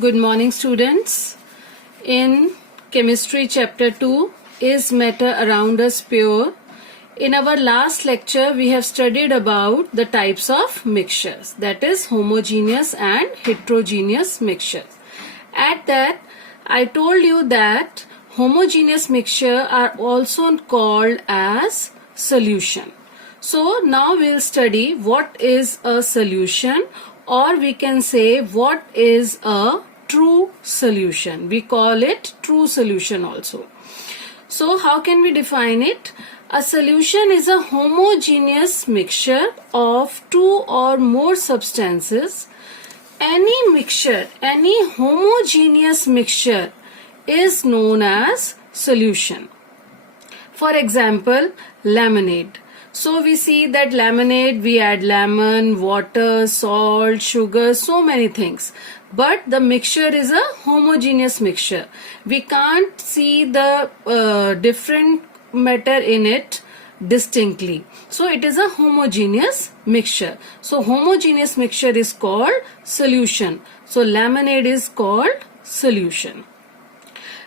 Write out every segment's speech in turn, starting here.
Good morning, students. In chemistry chapter 2, is matter around us pure? In our last lecture, we have studied about the types of mixtures, that is homogeneous and heterogeneous mixtures. At that, I told you that homogeneous mixture are also called as solution. So now we'll study what is a solution, or we can say what is a true solution. We call it true solution also. So how can we define it? A solution is a homogeneous mixture of two or more substances. Any mixture, any homogeneous mixture is known as solution. For example, lemonade. So we see that lemonade, we add lemon, water, salt, sugar, so many things. But the mixture is a homogeneous mixture. We can't see the different matter in it distinctly. So it is a homogeneous mixture. So homogeneous mixture is called solution. So lemonade is called solution.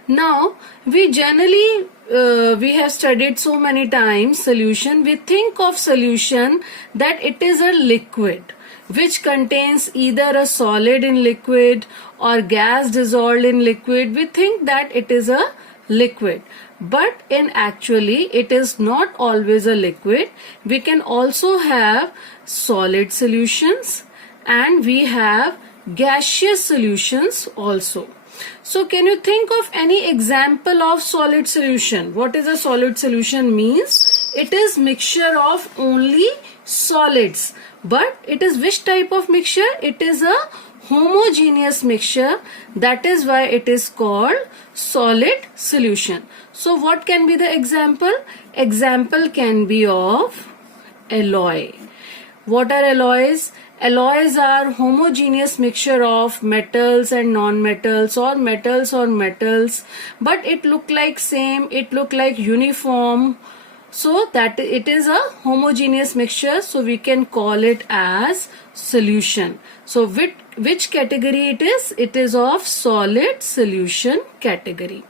Now, we generally, we have studied so many times solution. We think of solution that it is a liquid which contains either a solid in liquid or gas dissolved in liquid. We think that it is a liquid. But in actually, it is not always a liquid. We can also have solid solutions and we have gaseous solutions also. So can you think of any example of solid solution? What is a solid solution means? It is mixture of only solids. But it is which type of mixture? It is a homogeneous mixture. That is why it is called solid solution. So what can be the example? Example can be of alloy. What are alloys? Alloys are homogeneous mixture of metals and non-metals or metals, but it look like same, it look like uniform. So that it is a homogeneous mixture, so we can call it as solution. So which category it is? It is of solid solution category.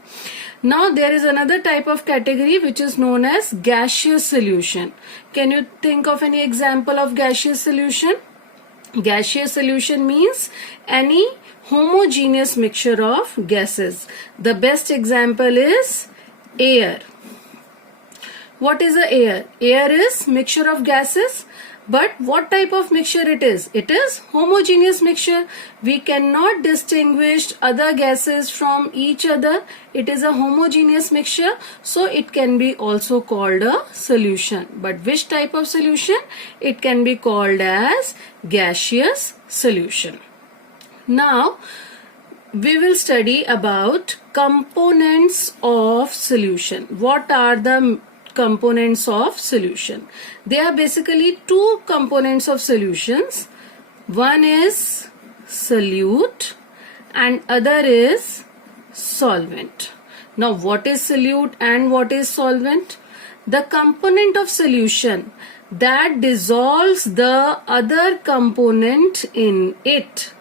Now there is another type of category which is known as gaseous solution. Can you think of any example of gaseous solution? Gaseous solution means any homogeneous mixture of gases. The best example is air. What is a air? Air is mixture of gases. But what type of mixture it is? It is homogeneous mixture. We cannot distinguish other gases from each other. It is a homogeneous mixture. So it can be also called a solution. But which type of solution? It can be called as gaseous solution. Now we will study about components of solution. What are the components of solution? There are basically two components of solutions. One is solute and other is solvent. Now what is solute and what is solvent? The component of solution that dissolves the other component in it.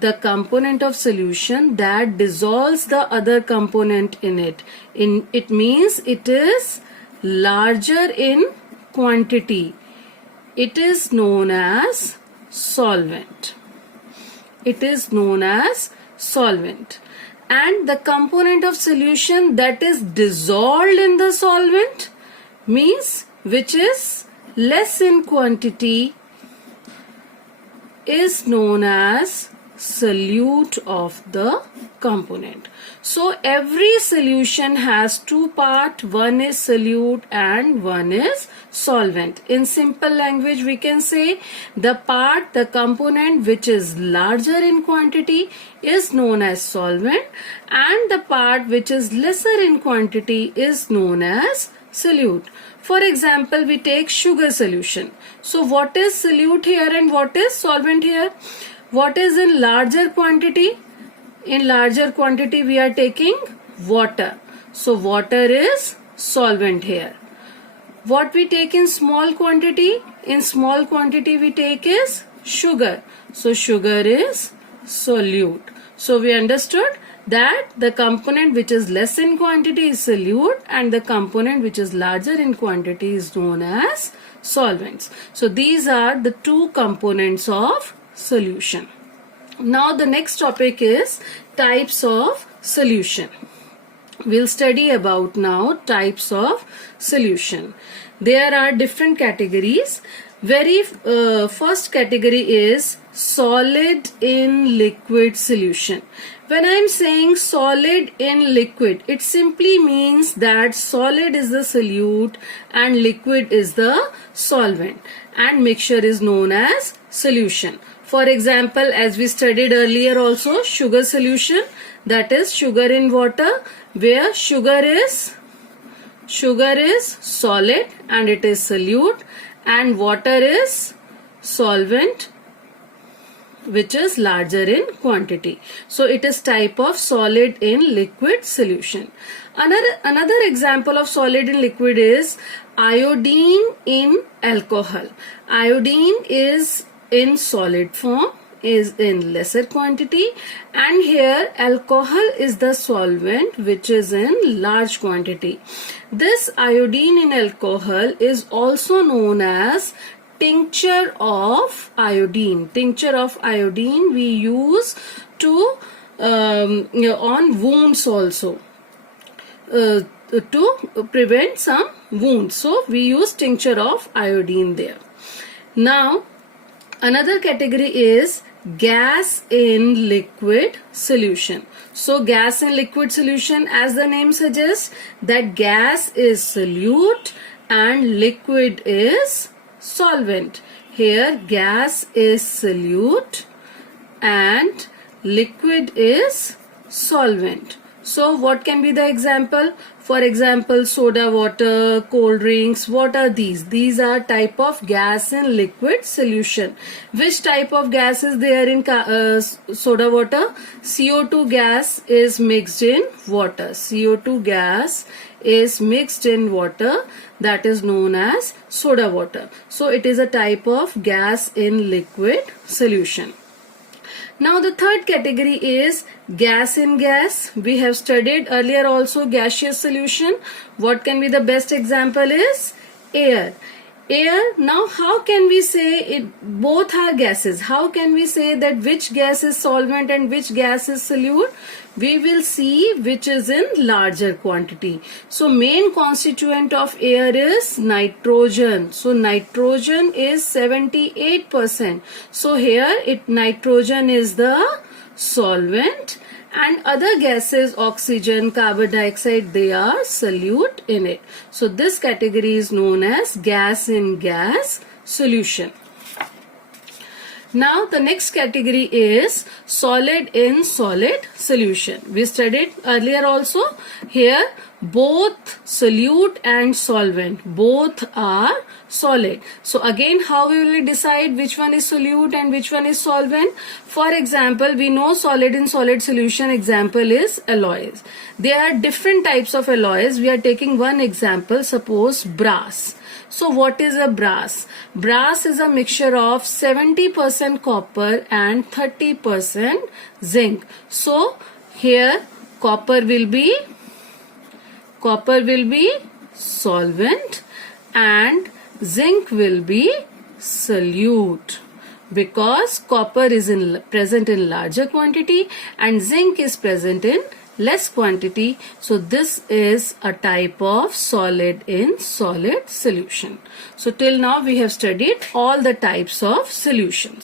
The component of solution that dissolves the other component in it. It means it is larger in quantity. It is known as solvent. It is known as solvent. And the component of solution that is dissolved in the solvent means which is less in quantity is known as solute of the component. So every solution has two parts. One is solute and one is solvent. In simple language we can say the component which is larger in quantity is known as solvent and the part which is lesser in quantity is known as solute. For example, we take sugar solution. So what is solute here and what is solvent here? What is in larger quantity? In larger quantity we are taking water. So water is solvent here. What we take in small quantity? In small quantity we take is sugar. So sugar is solute. So we understood that the component which is less in quantity is solute and the component which is larger in quantity is known as solvents. So these are the two components of solution. Now the next topic is types of solution. We'll study about now types of solution. There are different categories. Very first category is solid in liquid solution. When I am saying solid in liquid, it simply means that solid is the solute and liquid is the solvent, and mixture is known as solution. For example, as we studied earlier also, sugar solution, that is sugar in water, where sugar is solid and it is solute, and water is solvent which is larger in quantity. So it is type of solid in liquid solution. Another example of solid in liquid is iodine in alcohol. Iodine is in solid form, is in lesser quantity, and here alcohol is the solvent which is in large quantity. This iodine in alcohol is also known as tincture of iodine. Tincture of iodine we use to on wounds also, to prevent some wounds. So we use tincture of iodine there. Now another category is gas in liquid solution. So gas in liquid solution, as the name suggests, that gas is solute and liquid is solvent. Here gas is solute and liquid is solvent. So what can be the example? For example, soda water, cold drinks. What are these? These are type of gas in liquid solution. Which type of gas is there in soda water? CO2 gas is mixed in water. CO2 gas is mixed in water, that is known as soda water. So it is a type of gas in liquid solution. Now the third category is gas in gas. We have studied earlier also gaseous solution. What can be the best example is air. Air, now how can we say it both are gases? How can we say that which gas is solvent and which gas is solute? We will see which is in larger quantity. So main constituent of air is nitrogen. So nitrogen is 78%. So here nitrogen is the solvent, and other gases, oxygen, carbon dioxide, they are solute in it. So this category is known as gas in gas solution. Now the next category is solid in solid solution. We studied earlier also. Here both solute and solvent, both are solid. So again, how we will decide which one is solute and which one is solvent? For example, we know solid in solid solution example is alloys. There are different types of alloys. We are taking one example, suppose brass. So what is a brass? Brass is a mixture of 70% copper and 30% zinc. So here copper will be solvent and zinc will be solute, because copper is present in larger quantity and zinc is present in less quantity. So this is a type of solid in solid solution. So till now we have studied all the types of solutions.